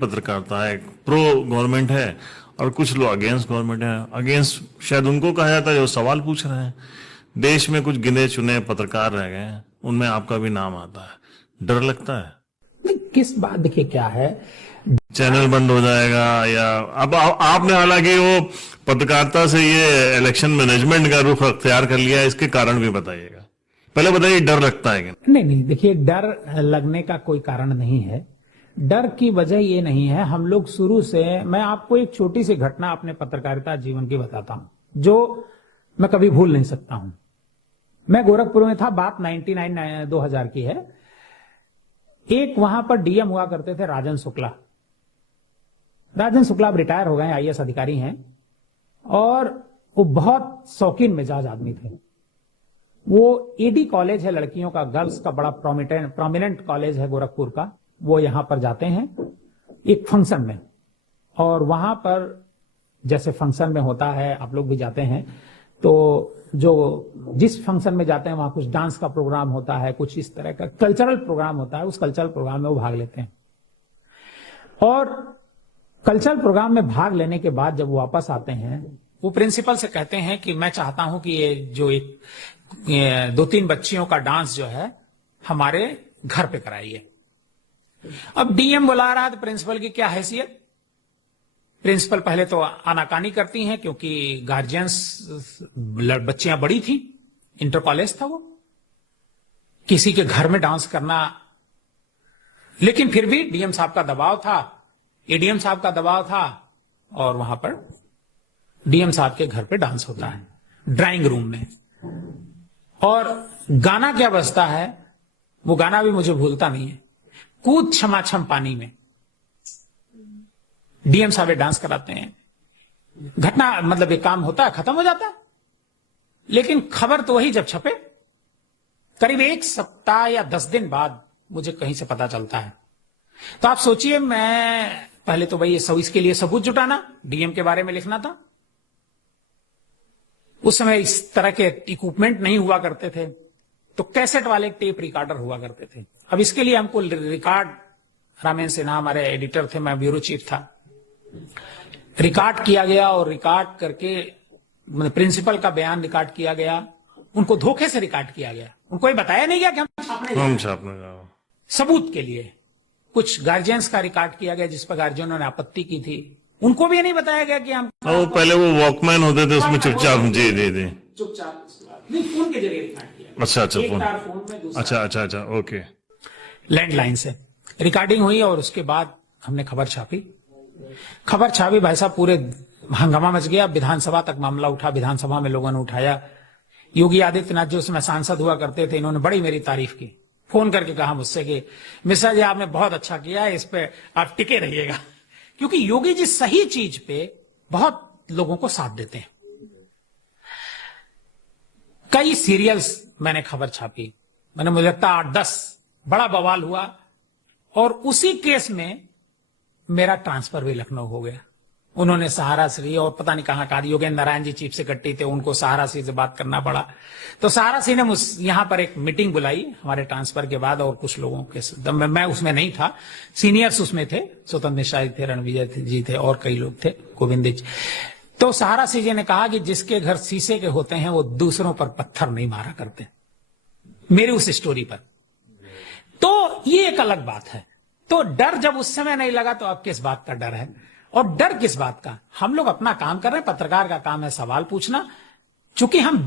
पत्रकारिता है, pro government है और कुछ लोग अगेंस्ट गवर्नमेंट है। अगेंस्ट शायद उनको कहा जाता है जो सवाल पूछ रहे हैं। देश में कुछ गिने चुने पत्रकार रह गए हैं, उनमें आपका भी नाम आता है। डर लगता है नहीं, किस बात, देखिए क्या है, चैनल बंद हो जाएगा या अब आपने हालांकि वो पत्रकारिता से ये इलेक्शन मैनेजमेंट का रुख अख्तियार कर लिया है, इसके कारण भी बताइएगा। पहले बताइए डर लगता है कि नहीं, देखिए डर लगने का कोई कारण नहीं है। डर की वजह ये नहीं है, हम लोग शुरू से, मैं आपको एक छोटी सी घटना अपने पत्रकारिता जीवन की बताता हूं जो मैं कभी भूल नहीं सकता हूं। मैं गोरखपुर में था, बात 2000 की है। एक वहां पर डीएम हुआ करते थे राजन शुक्ला। राजन शुक्ला अब रिटायर हो गए, आईएएस अधिकारी हैं, और वो बहुत शौकीन मिजाज आदमी थे। वो एडी कॉलेज है लड़कियों का, गर्ल्स का बड़ा प्रोमिनेंट कॉलेज है गोरखपुर का। वो यहां पर जाते हैं एक फंक्शन में, और वहां पर जैसे फंक्शन में होता है, आप लोग भी जाते हैं, तो जो जिस फंक्शन में जाते हैं वहां कुछ डांस का प्रोग्राम होता है, कुछ इस तरह का कल्चरल प्रोग्राम होता है। उस कल्चरल प्रोग्राम में वो भाग लेते हैं, और कल्चरल प्रोग्राम में भाग लेने के बाद जब वापस आते हैं, वो प्रिंसिपल से कहते हैं कि मैं चाहता हूं कि ये जो एक 2-3 बच्चियों का डांस जो है हमारे घर पे कराइए। अब डीएम बुला रहा, तो प्रिंसिपल की क्या हैसियत। प्रिंसिपल पहले तो आनाकानी करती हैं, क्योंकि गार्जियंस, बच्चियां बड़ी थी, इंटर कॉलेज था वो, किसी के घर में डांस करना। लेकिन फिर भी डीएम साहब का दबाव था, एडीएम साहब का दबाव था, और वहां पर डीएम साहब के घर पे डांस होता है ड्राइंग रूम में। और गाना क्या बजता है, वो गाना भी मुझे भूलता नहीं है, कूद छमाछम पानी में। डीएम साहब डांस कराते हैं। घटना, मतलब एक काम होता है, खत्म हो जाता है। लेकिन खबर तो वही जब छपे, करीब 1 सप्ताह या 10 दिन बाद मुझे कहीं से पता चलता है। तो आप सोचिए, मैं पहले तो भाई इसके लिए सबूत जुटाना, डीएम के बारे में लिखना था। उस समय इस तरह के इक्विपमेंट नहीं हुआ करते थे, तो कैसेट वाले टेप रिकॉर्डर हुआ करते थे। अब इसके लिए हमको रिकॉर्ड, रामेन सिन्हा हमारे एडिटर थे, मैं ब्यूरो चीफ था, रिकॉर्ड किया गया, और रिकॉर्ड करके प्रिंसिपल का बयान रिकॉर्ड किया गया। उनको धोखे से रिकॉर्ड किया गया, उनको ये बताया नहीं गया कि हम छापने सबूत के लिए। कुछ गार्जियंस का रिकॉर्ड किया गया जिस पर गार्जियनों ने आपत्ति की थी, उनको भी नहीं बताया गया कि हम पहले वो वॉकमैन होते थे, उसमें चुपचाप चुपचाप नहीं, फोन के जरिए रिकॉर्ड किया। अच्छा, फोन में, अच्छा, ओके। लैंडलाइन से रिकॉर्डिंग हुई, और उसके बाद हमने खबर छापी। भाई साहब, पूरे हंगामा मच गया, विधानसभा तक मामला उठा, विधानसभा में लोगों ने उठाया। योगी आदित्यनाथ जो उसमें सांसद हुआ करते थे, इन्होंने बड़ी मेरी तारीफ की, फोन करके कहा मुझसे कि मिश्रा जी आपने बहुत अच्छा किया है, इस पे आप टिके रहिएगा। क्योंकि योगी जी सही चीज पे बहुत लोगों को साथ देते हैं। कई सीरियल्स मैंने खबर छापी, मुझे लगता 8-10 बड़ा बवाल हुआ, और उसी केस में मेरा ट्रांसफर भी लखनऊ हो गया। उन्होंने सहारा श्री और पता नहीं कहां कहा, योगेंद्र नारायण जी चीफ सेक्रेटरी थे, उनको सहारा श्री से बात करना पड़ा। तो सहारा श्री ने यहां पर एक मीटिंग बुलाई हमारे ट्रांसफर के बाद, और कुछ लोगों के, मैं उसमें नहीं था, सीनियर्स उसमें थे, स्वतंत्र मिश्रा जी थे, रणविजय जी थे, और कई लोग थे, गोविंद जी। तो सहारा श्री जी ने कहा कि जिसके घर शीशे के होते हैं वो दूसरों पर पत्थर नहीं मारा करते, मेरी उस स्टोरी पर। तो ये एक अलग बात है। तो डर जब उस समय नहीं लगा, तो अब किस बात का डर है, और डर किस बात का। हम लोग अपना काम कर रहे हैं, पत्रकार का काम है सवाल पूछना। चूंकि हम